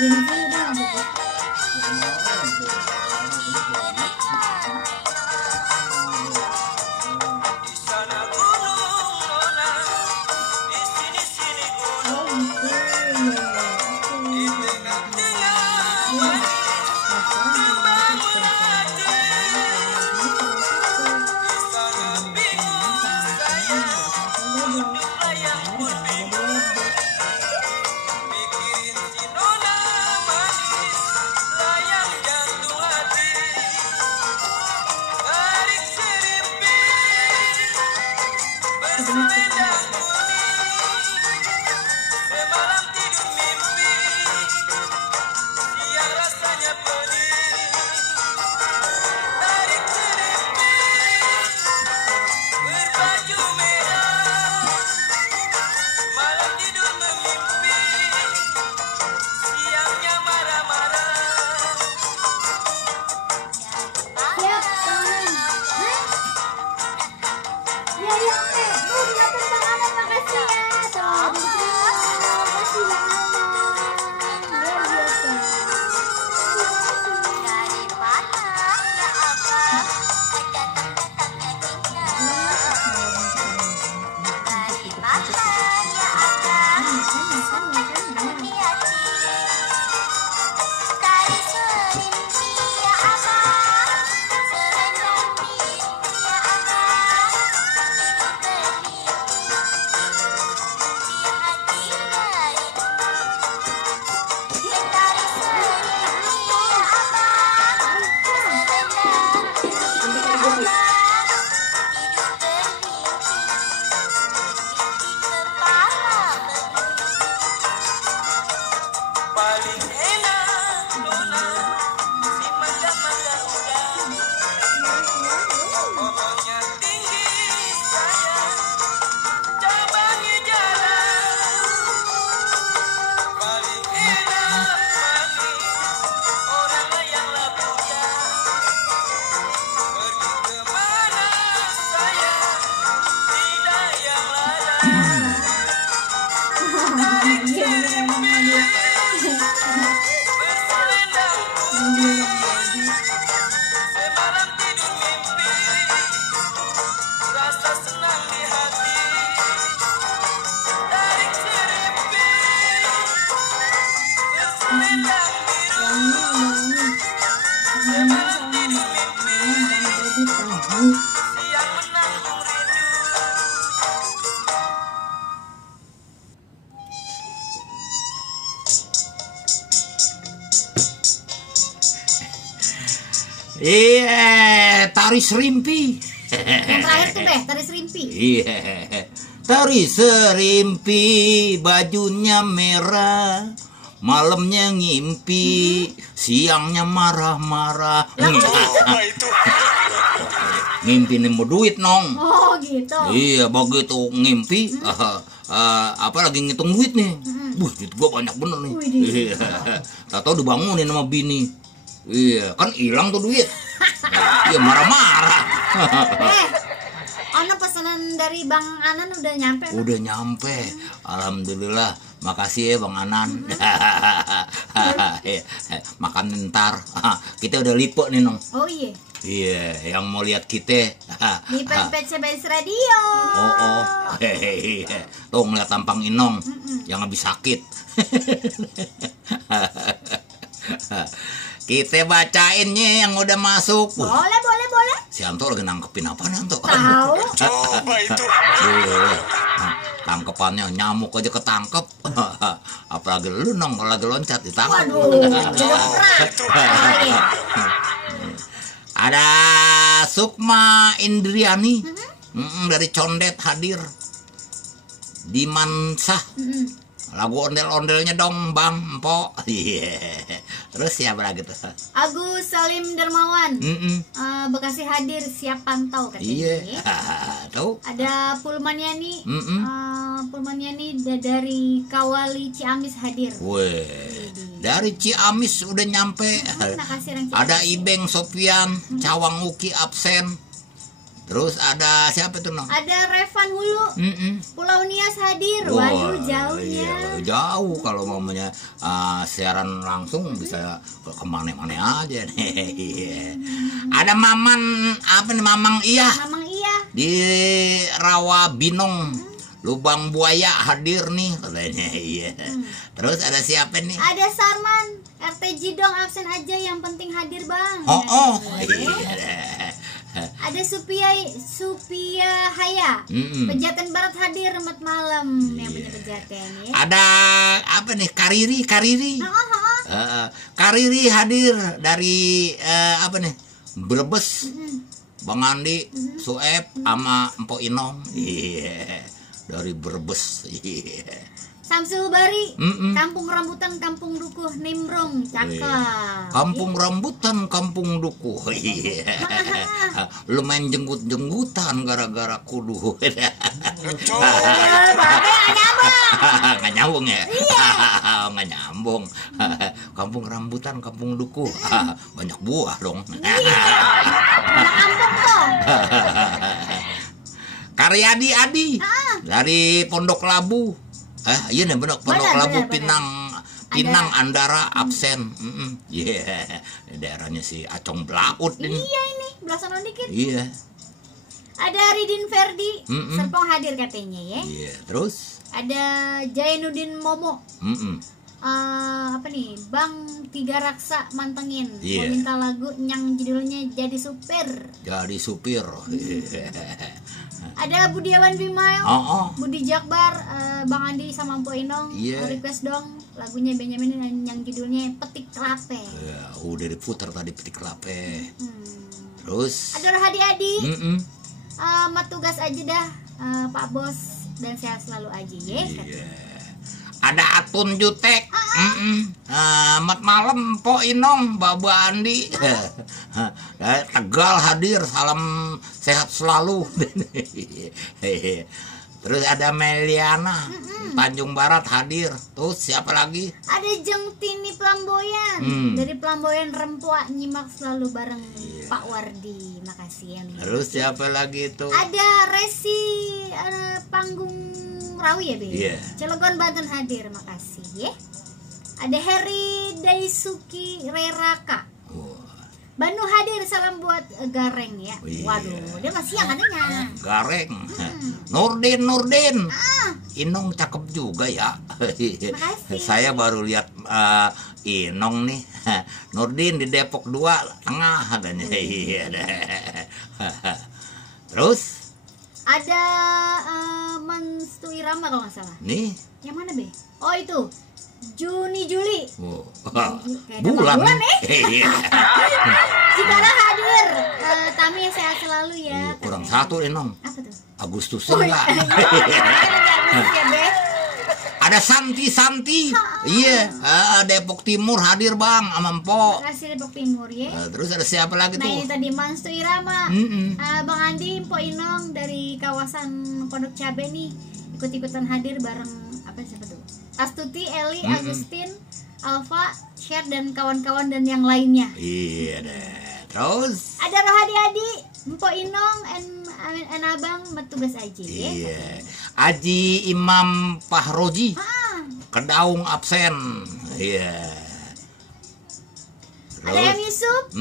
Rinzi udah nggak? Iya, tari serimpi. Yang terakhir tuh deh, tari serimpi. Iya, tari serimpi, bajunya merah, malamnya ngimpi, siangnya marah-marah. Ngimpi nemu duit nong. Oh gitu. Iya, begitu ngimpi, apa lagi ngitung duit nih. Duit gua banyak bener nih. Iya, tahu dibangunin sama bini. Iya, kan hilang tuh duit. Iya, marah-marah. Ana pesanan dari Bang Anan udah nyampe? Udah nyampe. Alhamdulillah. Makasih ya Bang Anan. Makan ntar. Kita udah lipo nih nong. Oh iya. Iya, yang mau lihat kita di PCBS Radio. Oh. Tuh ngeliat tampang Inong yang habis sakit. Kita bacainnya yang udah masuk. Boleh. Si Anto lagi nangkepin apa nih Anto? Tahu. Coba itu. Tangkepannya nyamuk aja ketangkep. Apalagi lu nong kalau lagi loncat ditangkep. Ada Sukma Indriani dari Condet hadir. Dimansah. Lagu ondel-ondelnya dong Bang Empok. Terus siapa lagi tuh? Agus Salim Dermawan. Bekasi hadir, siap pantau katanya. Iya. Tahu? Ada Pulmaniani. Pulmaniani dari Kawali Ciamis hadir. Weh, dari Ciamis udah nyampe. Ciamis. Ada Ibeng Sofian, Cawang Uki absen. Terus ada siapa tuh nong? Ada Revan Hulu. Pulau Nias hadir. Wah, Waduh jauhnya. jauh kalau mamanya siaran langsung bisa kemana-mana aja nih. Ada Maman apa nih Mamang Iya. Mamang Iya. Di Rawa Binong. Lubang Buaya hadir nih katanya. Iya. Terus ada siapa nih? Ada Sarman. RTG dong absen aja yang penting hadir bang. Oh. Iya. Ada Supia Haya. Pejaten Barat hadir remet malam yang punya Pejaten ya. Ada apa nih Kariri. Kariri hadir dari apa nih Brebes. Bang Andi, Sueb sama Empok Inong. Iya. Dari Brebes. Iya. Samsul Bari, Kampung Rambutan, Kampung Dukuh, Nimbrong, cakep. Kampung Rambutan, Kampung Dukuh. Iya. Lu main jenggut-jenggutan gara-gara kudu. Nggak nyambung ya? Nggak nyambung. Kampung Rambutan, Kampung Dukuh. Banyak buah dong. Anak kampung tuh. Karyadi Adi dari Pondok Labu. Iya nih Pondok Labu Pinang Andara absen. Iya. Daerahnya si Acong Blaut ini. Iya ini, belasan dikit. Iya. Ada Ridin Ferdi, Serpong hadir katanya ya. Iya, terus ada Jainuddin Momo. Apa nih, Bang Tiga Raksa mantengin. Mau minta lagu yang judulnya Jadi Supir. Jadi Supir. Ada Budiawan Bimail, Budi Jakbar, Bang Andi sama Mpok Inong. Request dong lagunya Benjamin yang judulnya Petik Kelape. Udah diputar tadi Petik Kelape. Terus ada Rohadi Adi. Tugas aja dah, Pak Bos, dan sehat selalu aja ya. Ada Atun Jutek. Mat malam Mpok Inong, Baba Andi. Tegal hadir, salam sehat selalu. Terus ada Meliana, Tanjung Barat hadir. Terus siapa lagi? Ada Jengtini Plamboyan. Dari Plamboyan Rempoa, nyimak selalu bareng Pak Wardi. Makasih ya. Terus siapa lagi itu? Ada Resi Panggung Rawi ya, Be? Cilegon Banten hadir, makasih ya. Ada Heri Daisuki Reraka. Bandung hadir, salam buat Gareng ya. Waduh, dia masih yang adanya. Gareng. Nurdin. Inong cakep juga ya. Makasih. Saya baru lihat Inong nih. Nurdin di Depok 2 tengah katanya. Terus ada Manstu Irama kalau nggak salah. Nih. Yang mana Be? Oh itu Juni Juli. Bulan nih. Cikarang hadir. Tami sehat selalu ya. Kurang satu Inong. Apa tuh? Agustus enggak. Ada Santi. Iya. Depok Timur hadir Bang sama Mpok. Makasih Depok Timur ya. Terus ada siapa lagi tuh? Nah ini tadi Manstu Irama. Bang Andi, Mpok Inong dari kawasan Pondok Cabe nih ikut-ikutan hadir bareng apa siapa tuh? Astuti, Eli, Agustin, Alfa, Sher dan kawan-kawan dan yang lainnya. Iya deh. Terus ada Rohadi Adi, Mpok Inong, and Abang tugas aja ya. Iya. Aji Imam Fahroji. Kedaung absen. Iya. Ada M Yusuf.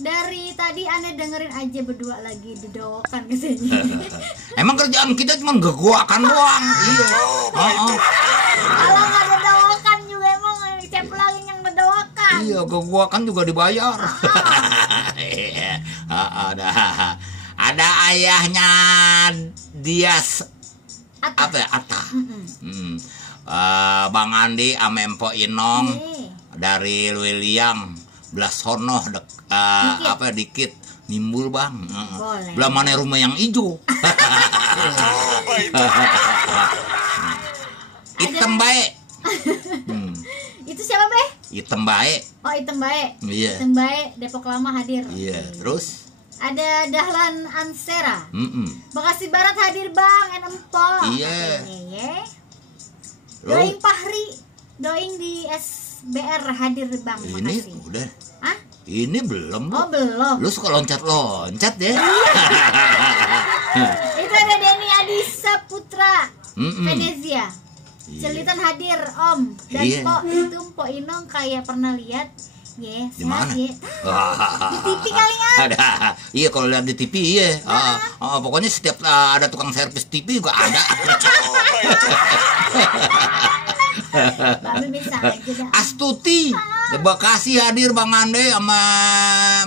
Dari tadi aneh dengerin aja berdua lagi didoakan katanya. Emang kerjaan kita cuma gegoakan doang. Iya. Kalau nggak didoakan juga emang siapa lagi yang mendoakan? Iya, gegoakan juga dibayar. Ada ayahnya Dias apa ya? Atta. Bang Andi ame Mpok Inong dari William Blasono dikit nimbul Bang. Belah mana rumah yang hijau. Item baik. Itu siapa Be? Item baik. Oh Item baik. Iya. Item baik Depok Lama hadir. Iya. Terus ada Dahlan Ansera. Bekasi Barat hadir Bang, Empok. Iya. Doing Pahri, Doing di SBR hadir Bang. Ini makasih. Udah. Hah? Ini belum. Oh belum. Lu suka loncat-loncat ya? Itu ada Denny Adisa Putra, Venezia. Celitan hadir Om dan Pok itu Pok Inong kayak pernah lihat di mana? Di TV kali ya. Iya kalau lihat di TV iya. Pokoknya setiap ada tukang servis TV juga ada. Astuti di Bekasi hadir Bang Ande sama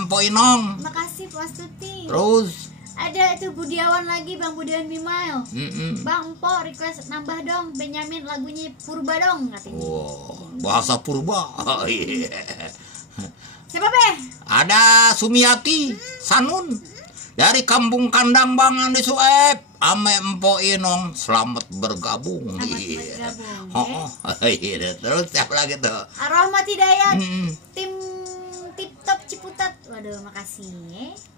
Mpok Inong. Makasih Pak Astuti. Terus ada itu Budiawan lagi, Bang Budiawan Bimail. Bang Mpok request nambah dong Benyamin lagunya Purba dong katanya. Bahasa Purba. Siapa Be? Ada Sumiati Sanun dari Kampung Kandang Bang Andi Sueb ame Mpok Inong selamat bergabung. Terus siapa lagi tuh? Rahmat Hidayat tim Tip Top Ciputat. Waduh makasih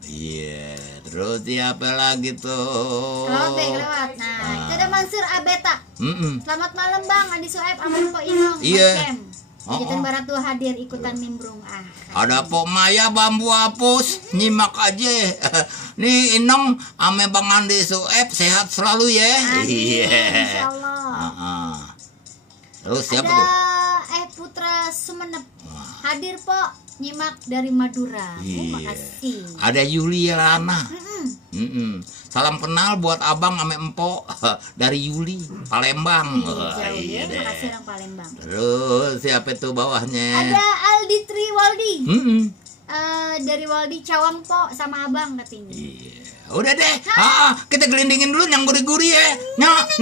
Iya. Terus siapa lagi tuh? Lewat. Nah itu ada Mansur Abeta. Selamat malam Bang Andi Sueb sama Mpok Inong. Iya. Jajan Barat tuh hadir ikutan nimbrung. Ada Pok Maya Bambu Apus nyimak aja. Nih Inong ame Bang Andi Sueb sehat selalu ya. Iya. Insyaallah. Terus siapa tuh? Putra Sumenep hadir Pok nyimak dari Madura. Makasih. Ada Yuliana. Salam kenal buat abang ame empok dari Yuli Palembang. Iya deh. Makasih orang Palembang. Terus siapa itu bawahnya? Ada Aldi Triwaldi. Dari Waldi Cawang Pok sama abang katanya. Iya. Udah deh. Kita gelindingin dulu yang gurih-gurih ya. Nyok.